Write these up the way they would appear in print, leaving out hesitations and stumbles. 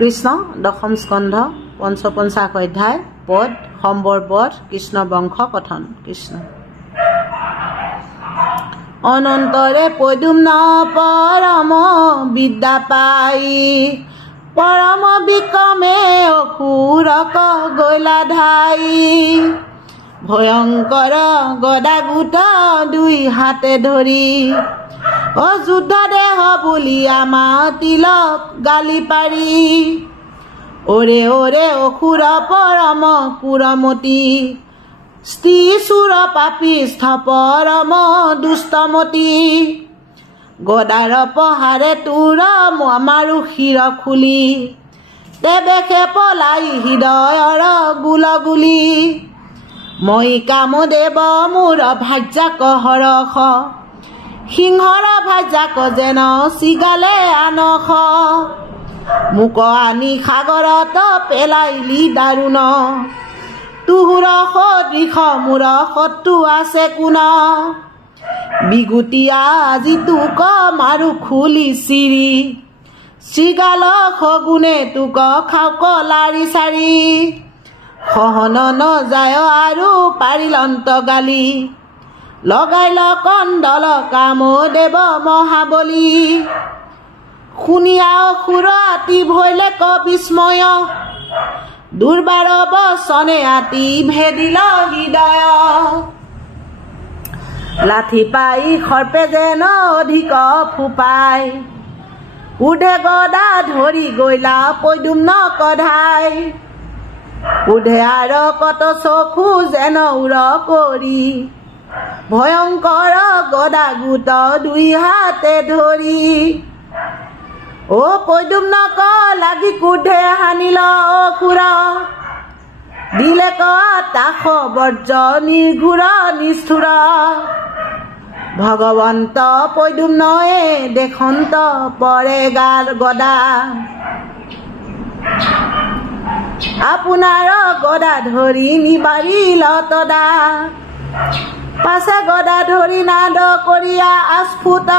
কৃষ্ণ দশম স্কন্ধ ৫৫ অধ্যায় পদ সম্বৰবধ কৃষ্ণ বংশ কথন। কৃষ্ণ অনন্তৰে পদুম্ন পৰম বিদ্যা পাই পৰম বিক্ৰমে অসুৰক গৈলা ধাই ভয়ংকৰ গদা গোট দুই হাতে ধৰি অযুদ্ধ দেহ বুলি আমাৰ তিলক গালি পাৰি ওৰে ওৰে অসুৰ পৰম কুৰমতি স্ত্ৰী চুৰ পাপিষ্ঠ পৰম দুষ্টমতি গদাৰ পহাৰে তোৰ আমাৰো শিৰ খুলি তেবেশে পলাই হৃদয়ৰ গুলগুলি মই কামদেৱ মোৰ ভাজ্যাক হৰখ সিংহৰ ভাজ্যাক যেন চিগালে আনখ মোক আনি সাগৰত পেলাইলি দাৰুণ তুহুৰ সদৃশ মোৰ শত্ৰু আছে কোন বিগুটিয়া আজি তোক মাৰো খুলি চিৰি চিগাল সগুনে তোক খাওক লাৰি চাৰি সহন নযায় আৰু পাৰিলন্ত গালি লগাইল কণ্ডল কামদেৱ মহাবলী শুনিয়া অসুৰ আতি ভৈলে ক বিস্ময় দুৰ্বাৰ বচনে আতি ভেদিল হৃদয় লাঠি পাই সৰ্পে যেন অধিক ফুপাই উধে গদা ধৰি গৈলা পদুম্ন কধাই উধে আৰ কত চকু যেন উৰ কৰি ভয়ংকৰ গদা গোট দুই হাতে ধৰি অ পদুম্নক লাগি কুধে হানিল অসুৰ দিলে ক তাস বৰ্জ নিৰ্ঘুৰ নিষ্ঠুৰ ভগৱন্ত পদুম্নয়ে দেখন্ত পৰে গাল গদা আপোনাৰ গদা ধৰি নিবাৰিল তদা পাছে গদা ধৰি নাদ কৰিয়া আস্ফুট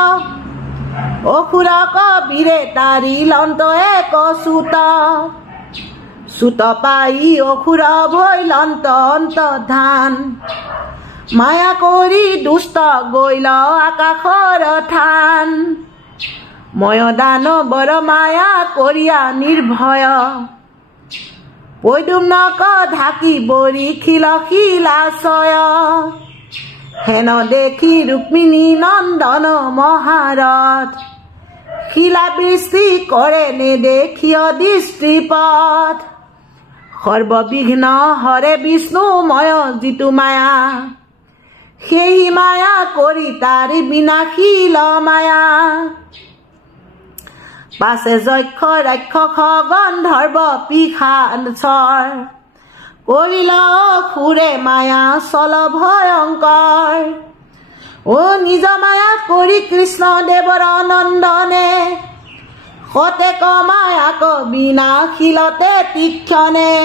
অসুৰক বীৰে তাৰি লন্ত এক চুত চুত পাই অসুৰ ভৈ লন্ত অন্তৰ্ধান মায়া কৰি দুষ্ট গৈল আকাশৰ থান ময় দানৱৰ মায়া কৰিয়া নিৰ্ভয় পদুম্নক ঢাকি বৰি খিল শিলাশয় হেন দেখি ৰুক্মিণী নন্দন মহাৰথ শিলাবৃষ্টি কৰে নেদেখিয় দৃষ্টিপথ সৰ্ববিঘ্ন হৰে বিষ্ণুময় যিটো মায়া সেই মায়া কৰি তাৰি বিনাশীল মায়া পাছে যক্ষ ৰাক্ষস গন্ধৰ্ব পিশাচৰ কৰিল অসুৰে মায়া চল ভয়ংকৰ অ নিজ মায়া কৰি কৃষ্ণ দেৱৰ নন্দনে সতেক মায়াক বিনাশীলতে তীক্ষণে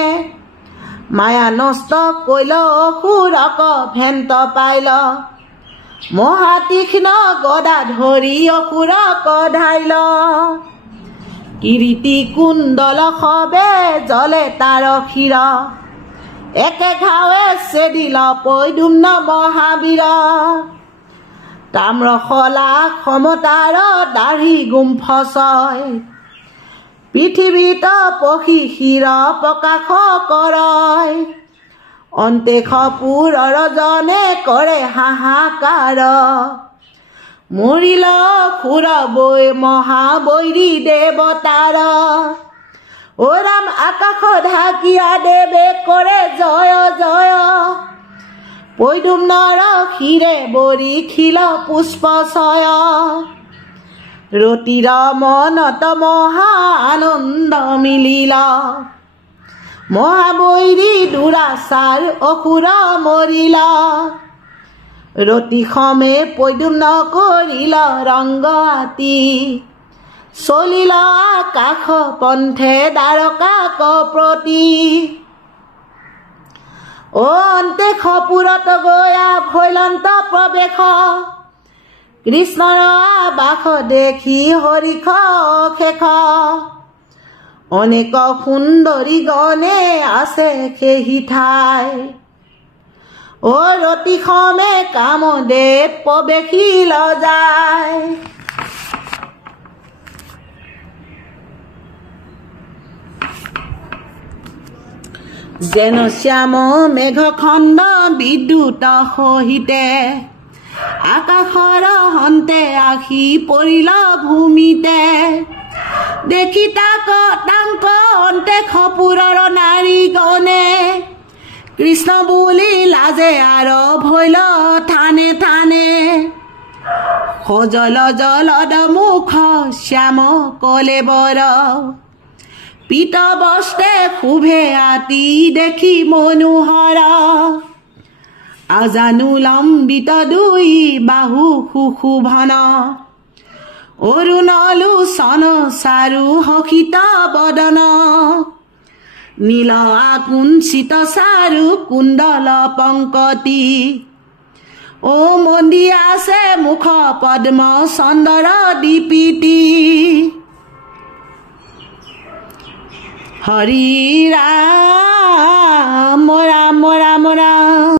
মায়া নষ্ট কৰিল অসুৰক ভেন্ত পাইল মহাতীক্ষ্ণ গদা ধৰি অসুৰক ধাইল কিৰীতি কুণ্ডল সবে জলে তাৰ শিৰ একে ঘাৱে চেদিল পদুম্ন মহাবীৰ তাম্ৰশলা সমতাৰ দাঢ়ি গুম্ফচয় পৃথিৱীত পশী শিৰ প্ৰকাশ কৰয় অন্তেশ পুৰৰ জনে কৰে হাহাকাৰ মৰিল অসুৰ বৈ মহাবৈৰী দেৱতাৰ অ ৰাম আকাশ ঢাকিয়া দেৱে কৰে জয় জয় পদুম্নৰ শিৰে বৰি খিল পুষ্পচয় ৰতিৰ মনত মহা আনন্দ মিলিল মহাবৈৰী দুৰাচাৰ অসুৰ মৰিল ৰতি সমে পদুম্ন কৰিল ৰংগ আতি চলিল আকাশ পন্থে দ্বাৰকাক প্ৰতি অ অন্তেশপুৰত গয়া ভৈলন্ত প্ৰৱেশ কৃষ্ণৰ আবাস দেখি হৰিষ শেষ অনেক সুন্দৰী গণে আছে সেই ঠাই অ ৰতিখমে কামদেৱ প্ৰৱেশিল যায় যেন শ্যাম মেঘখণ্ড বিদ্যুত সহিতে আকাশৰ হন্তে আহি পৰিল ভূমিতে দেখি তাক তাংক অন্তে খপুৰৰ নাৰী গণে কৃষ্ণ বুলি লাজে আৰু ভৈল থানে থানে সজল জলদ মুখ শ্যাম কলে বৰ পীত বস্ত্ৰে শুভে আতি দেখি মনোহৰ আজানু লম্বিত দুই বাহু সুশোভন অৰুণলোচন চাৰু হসিত বদন নীল আকুঞ্চিত চাৰু কুণ্ডল পংকতি ও মন্দি আছে মুখ পদ্ম চন্দৰ দীপিতি হৰি ৰাম